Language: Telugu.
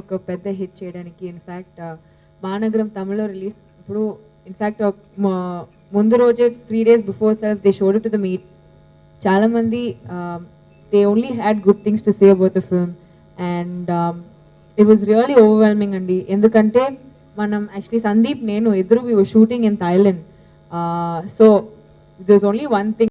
ఒక పెద్ద హిట్ చేయడానికి. ఇన్ఫ్యాక్ట్ మహానగరం తమిళ్లో రిలీజ్ ఇప్పుడు ఇన్ఫ్యాక్ట్ ముందు రోజే 3 days before self they showed to the meet. చాలా మంది they only had good things to say about the film and it was really overwhelming అండి. ఎందుకంటే మనం యాక్చువల్లీ సందీప్ నేను ఇద్దరు we were shooting in Thailand. So there's only one thing